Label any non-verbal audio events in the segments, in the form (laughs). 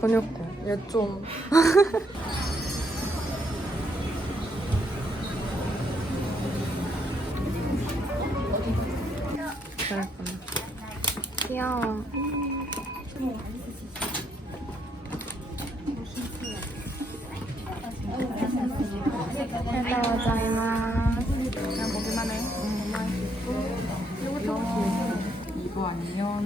그니까 얘 좀. 귀여워. 감사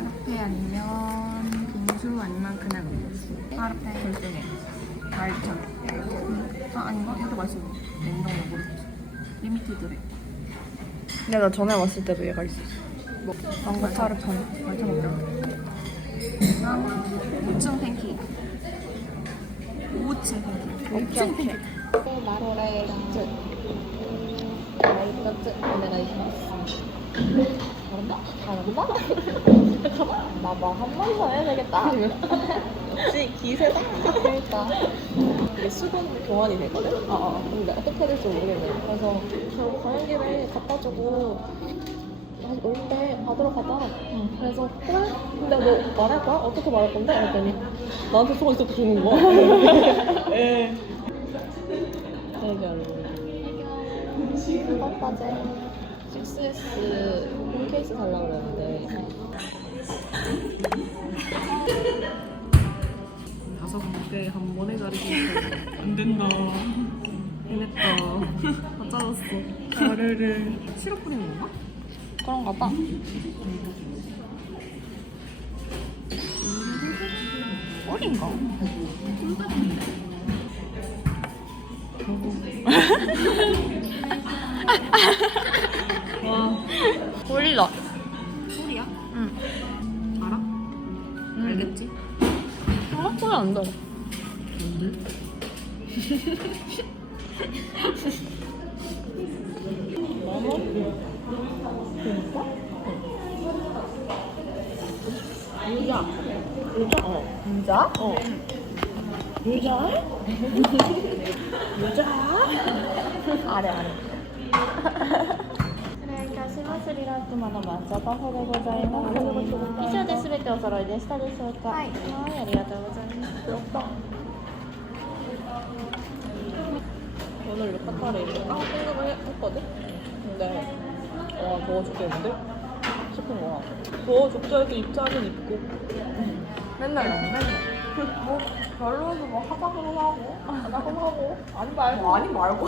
파르페 아니면 빙수 완난 그냥 파르페 돌덩이. 말차. 아, 아닌가? 이것도 맛있어. 냉동으로 모르겠어. 리미티드래. 근데 나 전에 왔을 때도 얘가 있었어. 뭐, 망고 파르페. 말차 먹으라. 5층 팬키 5층 팬키 5층 팬케이크. 마로라의 낙지. 마로라의 낙지. 오늘의 맛. 다른다? 다른다? 나뭐 한번 더 해야 되겠다 (laughs) 혹시 기세다? 그러니까 이게 수건 교환이 되거든? 어, 어. 근데 어떻게 될지 모르겠네 그래서 결국 가는 길에 갖다 주고 다시 올때 받으러 가자 그래서 그래? 근데 너 말할 거야? 어떻게 말할 건데? 그랬더니 나한테 수건 있어도 주는 거야 (laughs) 예. 해결 깜빡하지 6S 홈케이스 살려고 그랬는데 다섯 개 한 번에 가리기 안 된다. 해냈다. 다 짜졌어. 가래를 시럽 뿌리는 건가? 그런가 봐. 꿀인가? 와, (laughs) 소리 나. 소리야? 응. 알아? 음. 알겠지? 아, 소리 안 나. 유자. 유자? 여자? 아래, 아래. します。リラックマの抹茶パフェでございます。以上で全てお揃いでしたでしょうか。はい、ありがとうございます。 오늘 루카타를 아 생각을 해- 했거든? 근데 와 더워 죽겠는데? 싶은 거야 더워 죽자 해도 입자는 입고 맨날 맨날 뭐 별로도 뭐 하자고 하고 안 하고 하고 아니 말고 아니 말고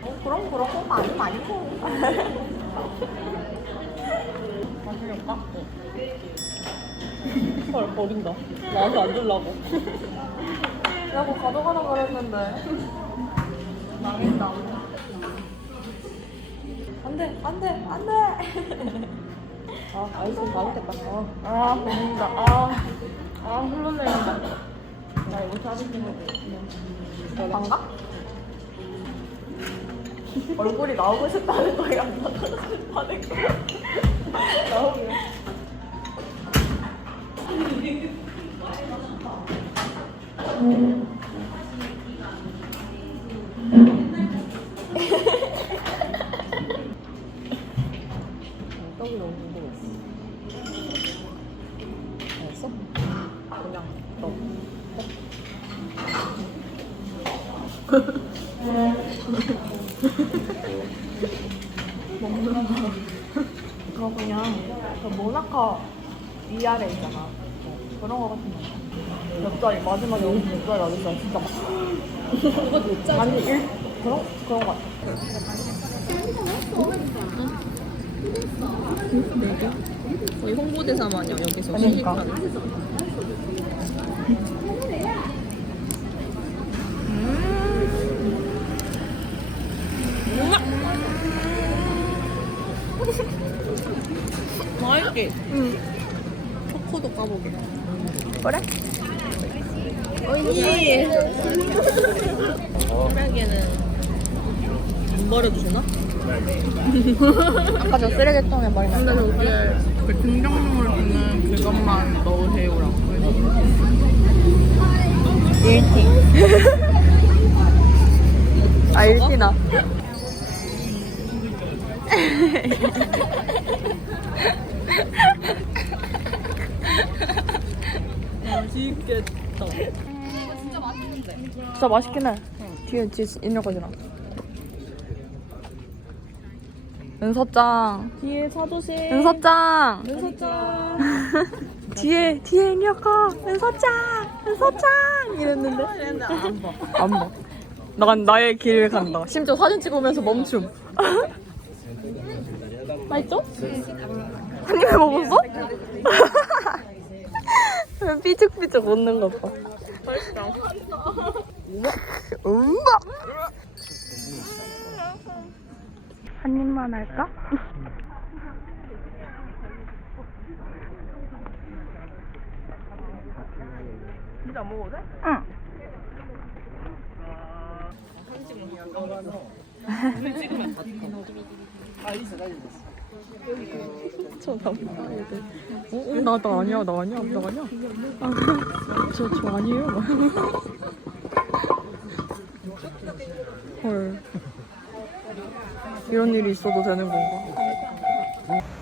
뭐 그럼 그렇고 아니면 아니고 마시려까? 헐 버린다 나한테 안 주려고 내가 뭐 가져가라 그랬는데 망했다. 안 돼, 안 돼, 안 돼! 아, 아이스크림 다 먹겠다. 아, 아. 아, 아, 흘러내린다. 나 이거 짜증내고 반가? 얼굴이 나오고 싶다는 거야, 안 나오고 싶다는 거야. 나오게. 떡 5살이 마지막에 56살이 아저씨가 진짜 막 그거 진짜 아니 일 그런 그런 거 같아. 어, 거의 홍보대사 마냥 여기서 그러니까. 음. 맛있지? 응. 초코도 까보게. 그래? 언니. 소라게는 안 버려주나? 아까 저 쓰레기통에 머리 근데. 저기에 그 등장용을 주는 그것만 넣으세요라고 해서. 일티. (laughs) 아, 일티나. 맛있겠다. (laughs) 진짜 맛있긴 해. 뒤에 뒤에 있는 거잖아. 은서짱. 뒤에 차 조심. 은서짱. 은서짱. (laughs) 뒤에 뒤에 인력거 은서짱 은서짱 이랬는데 안 봐. 안 봐. 난 나의 길을 간다. 심지어 사진 찍으면서 멈춤. (laughs) 맛있죠? 한 입에 먹었어? (laughs) 삐죽삐죽 웃는 것 봐. 맛있다. (laughs) 엄마. 한 입만 할까? 진짜 안 먹어도 돼? 응. 저 남자 애들. 어, 어, 나, 나 아니야, 나 아니야, 나 아니야. 아, 저, 저 아니에요. 헐. 이런 일이 있어도 되는 건가?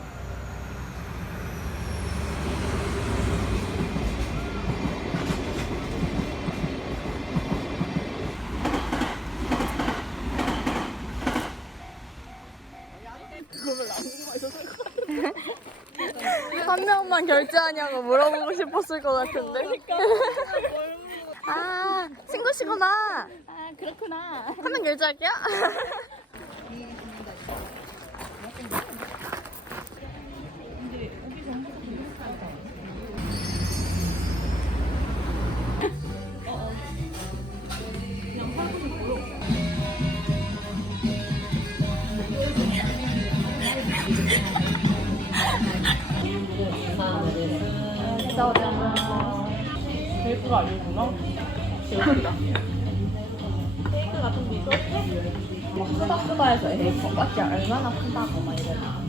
하냐고 물어보고 싶었을 것 같은데. 아, 친구시구나. 아 그렇구나. 한명 결제할게요. 해서 에이 저같이 얼마나 크다고 막 이러나.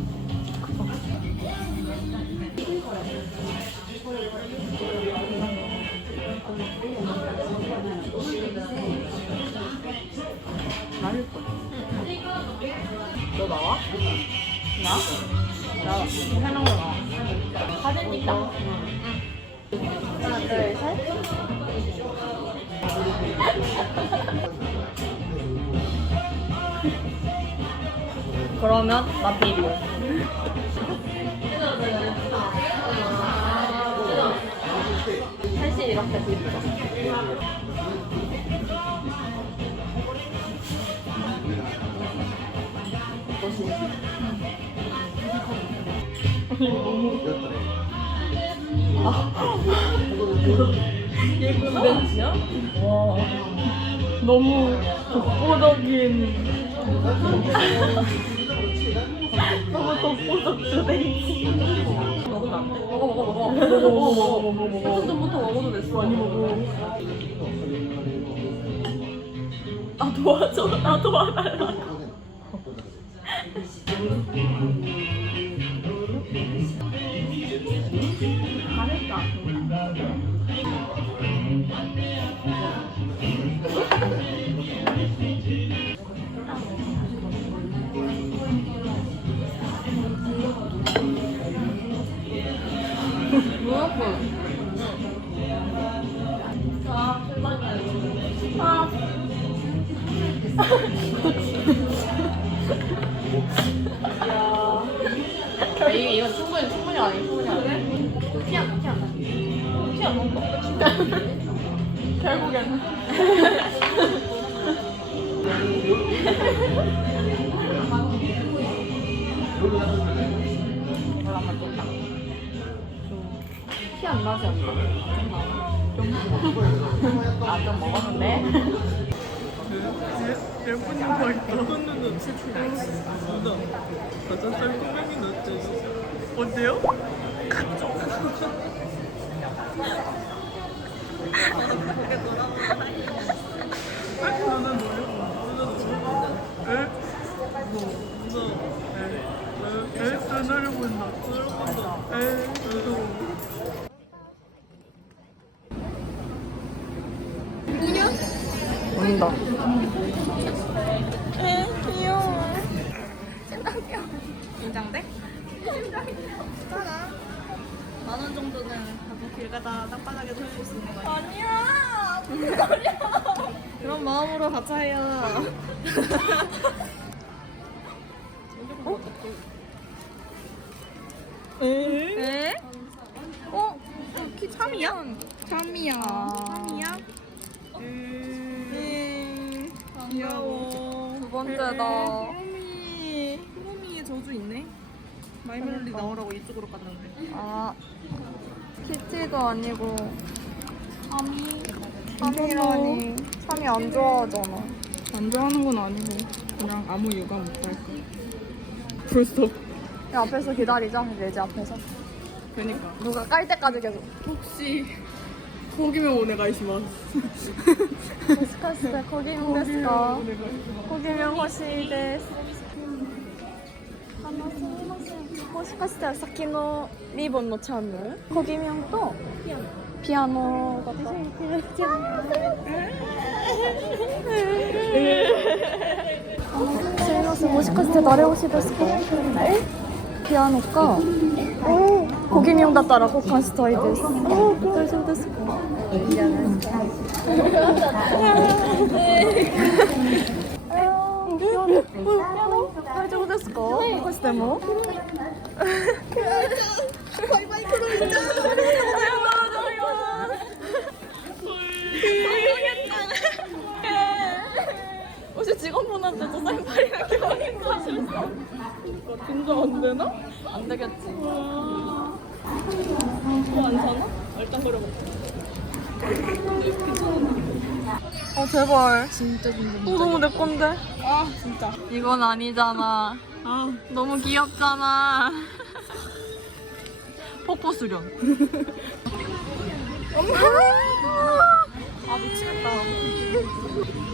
너 나와? 나? 나 해놓은 거 나와. 사진 찍자. 하나, 둘, 셋. (laughs) 그러면 나 비벼. 사실 이렇게 비벼. 예쁜데? 와. 너무 독보적인. 너무 독보적이네. 먹으면 안 돼. 먹어, 먹어, 먹어. 먹어, 먹어, 먹어, 먹어. 조금 전부터 먹어도 됐어. 많이 먹어. 아, 도와줘. 나 도와달라. 야, 이, 이건 충분히, 충분히 아니, 충분히 아니. 나. 티안 난다. (laughs) 결국에는. 티안 나지 않나? 좀, 아, 좀 먹었는데? 예쁜이 뭐 있다. 눈은 진짜. 가장 쌀고맹이 넣었대. 어때요? 온다. 긴장돼? 만원 정도는 가끔 길 가다 땅바닥에 털릴 수 있는 거 아니야? 아니야. 무슨 소리야. 그런 마음으로 가자 해야. 에? 어? 키 3이야? 3이야. 아. 3이야? 음. 귀여워. 두 번째다. 우주 있네. 마이멜리 그러니까. 나오라고 이쪽으로 갔는데. 아 키티도 아니고 아미 삼이라니 삼이 안 좋아하잖아. 안 좋아하는 건 아니고 그냥 아무 유감 못할 거. 벌써. 야, 앞에서 기다리자 레지 앞에서. 그니까. 누가 깔 때까지 계속. 혹시 고기면 오네가이시마스. 스카스카 고기면 데스까 고기면 허시 데스. もしかしたら先のリボンのチャンネル？コギミョンとピアノが。すみません。もしかして誰推しですか？え？ピアノか。コギミョンだったら交換したいです。大丈夫ですか？いいじゃないですか。 大丈夫ですか？起こしても？バイバイクロイちゃん。 혹시 직원분한테도 쌀파리랑 기본인 거 하셨어? 진짜 안 되나? 안 되겠지. 또안 사나? 일단 그려볼게. 어 제발. 진짜 진짜. 또 너무 내 건데. 아 진짜. 이건 아니잖아. 아 너무 귀엽잖아. (laughs) 폭포 수련. (laughs) 아 미치겠다.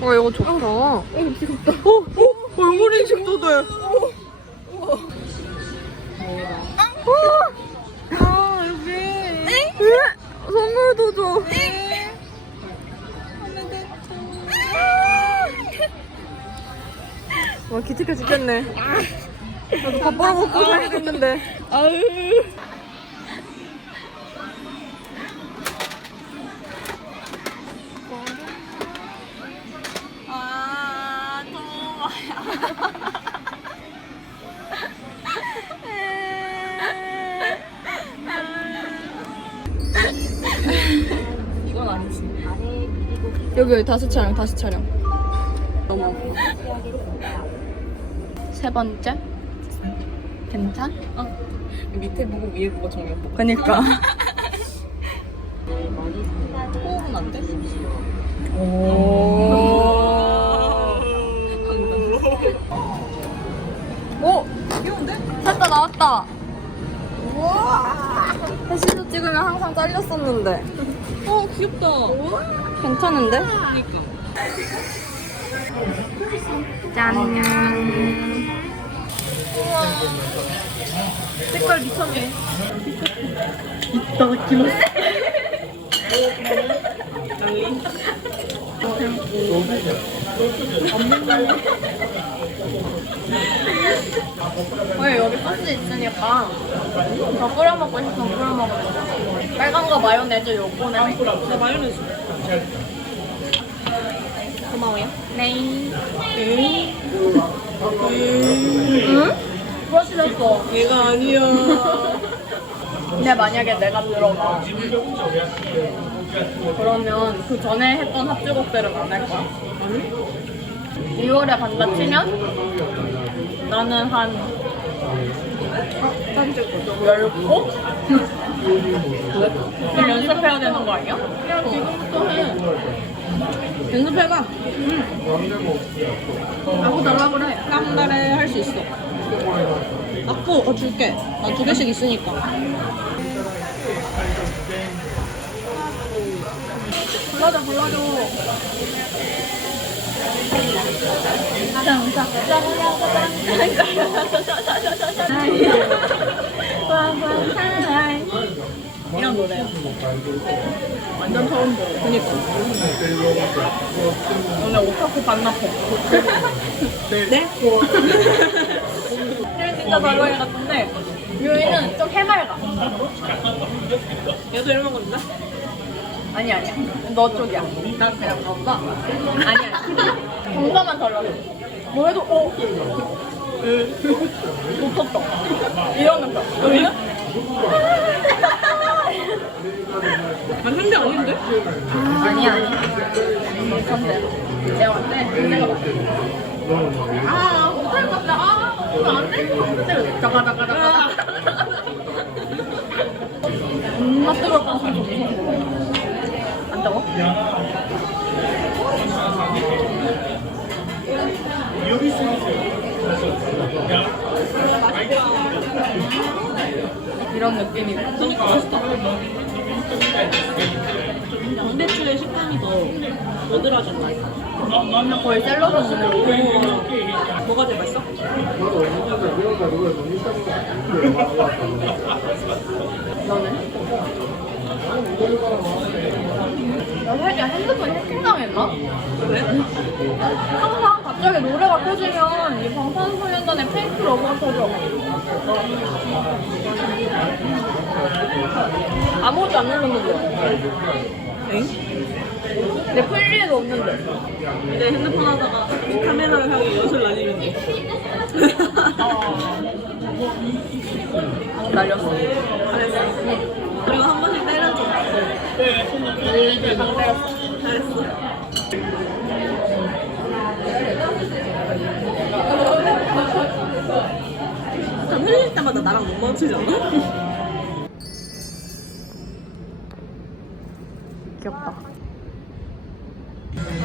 와 이거 좋다. 어, 귀엽다. 어, 어, 얼굴 인식도 돼. 아 여기. 에? 선물도 줘. 와 기특해 죽겠네. 나도 밥 벌어먹고 살겠는데. 아으. 아 (laughs) 아니지. 여기 다섯 차량 다섯 차량. 세 번째. 괜찮? 어. 밑에 보고 위에 보고 정면 보고. 그니까. 호흡은 안 돼? 오 귀여운데? 됐다 나왔다. 해시도 찍으면 항상 잘렸었는데. 어 귀엽다. 괜찮은데? 그러니까. 짠. 색깔 미쳤네. 왜 여기 소스 있으니까 더 뿌려 먹고 싶으면 뿌려 먹으면 돼. 빨간 거 마요네즈 요거네. 나 마요네즈. 고마워요. 네. 응? 응? 부러뜨렸어. 얘가 아니야. 근데 만약에 내가 들어가. 그러면 그 전에 했던 합주곡들은 안 할 거야? 아니? 2월에 간다 치면 나는 한 열곡? 그럼 연습해야 되는 거 아니야? 그냥 지금부터 해. 연습해봐. 하고 달라 그래. 한 달에 할 수 있어. 악보 어, 줄게. 나 두 개씩 있으니까. 불러줘 불러줘. 이런 노래야. 완전 처음 들어. 그니까. 오늘 오타쿠 반납해. (laughs) 네? 힐 진짜 잘 같은데 유이는 좀 해맑아. 얘도 일본 건데? 아니 아니야. 너 쪽이야. 나 그냥 너가. 아니야. 정도만 달라서. 뭐해도 어. 못했다. 이러면서. 너희는? 아 상대 아닌데? 아니야 아니. 너 선대. 내가 봤대. 내가 봤대. 아 못할 것 같다. 아 안될것 같은데. 잠깐 잠깐 잠깐. 엄마 뜨거웠던 소리 무서운 안 뜨거? 이런 느낌이 그니까 맛있다. 강대추의 식감이 더 어드라진다. 거의 샐러드 수준으로 뭐가 제일 맛있어? 너는? 나 살짝 핸드폰 해킹당했나? 왜? 항상 갑자기 노래가 켜지면 이 방탄소년단의 페이크 러브가 터져 아무것도 안 눌렀는데 엥? 내 플리에도 없는데 이제 핸드폰 하다가 카메라를 향해 엿을 날리면 돼. 날렸어 잘했어. 그리고 한 번씩 때려줘. 방 때렸어 잘했어. 약간 흘릴 때마다 나랑 못 맞추지 않아?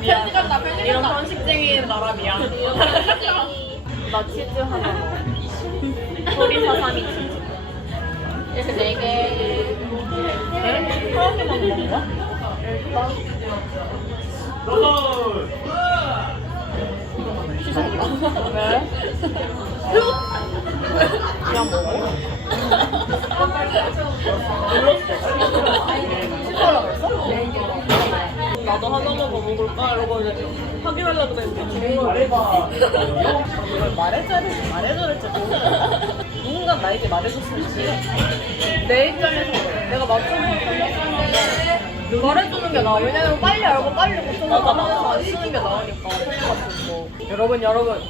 편집한다 편집한다 이런 편식쟁이 나라 미안 나 치즈 하나 소리 사삼이 치즈 네개 네? 하나씩만 먹는 거야? 일단 치즈다 왜? 그냥 먹어? 했어? 나도 하나만 더 먹을까? 이러고 이제 확인하려고 했는데 말해줘야 될지 말해줘야 될지. 누군가 나에게 말해줬으면 좋겠어. 내 입장에서. 내가 맞추는 거 말해주는 게 나아. 왜냐면 빨리 알고 빨리 고쳐나가면서 안 쓰는 게 나으니까. 거. 여러분, 여러분.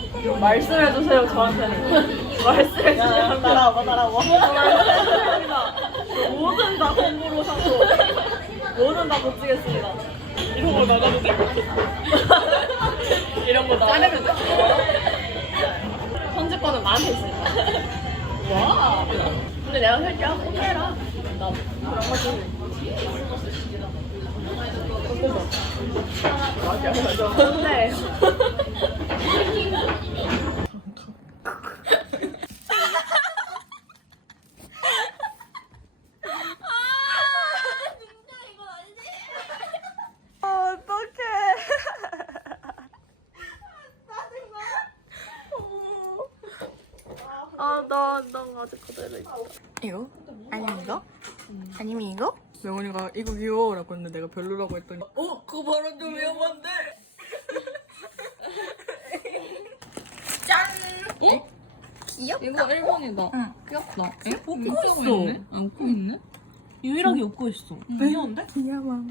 말씀해주세요, 저한테는. 말씀해주세요. 따라와봐, 따라와봐. 뭐든 다 공부로 사고, 뭐든 다 고치겠습니다. 이런 걸 나가도 돼? (laughs) 이런 거 자르면 돼. 편집권은 나한테 있으니까. 와. 근데 내가 살짝 호텔라. 나 그런 거 좀. 근데 아직 그대로 있다. 이거? 아니면 이거? 아니면 이거? 명훈이가 이거 귀여워라고 했는데 내가 별로라고 했더니 어? 그거 발언 좀 위험한데? (laughs) 귀엽다. 이거 일본이다. 응, 귀엽다. 에? 웃고 있어. 안 웃고 있네? 유일하게 웃고 있어. 귀여운데? 귀여워.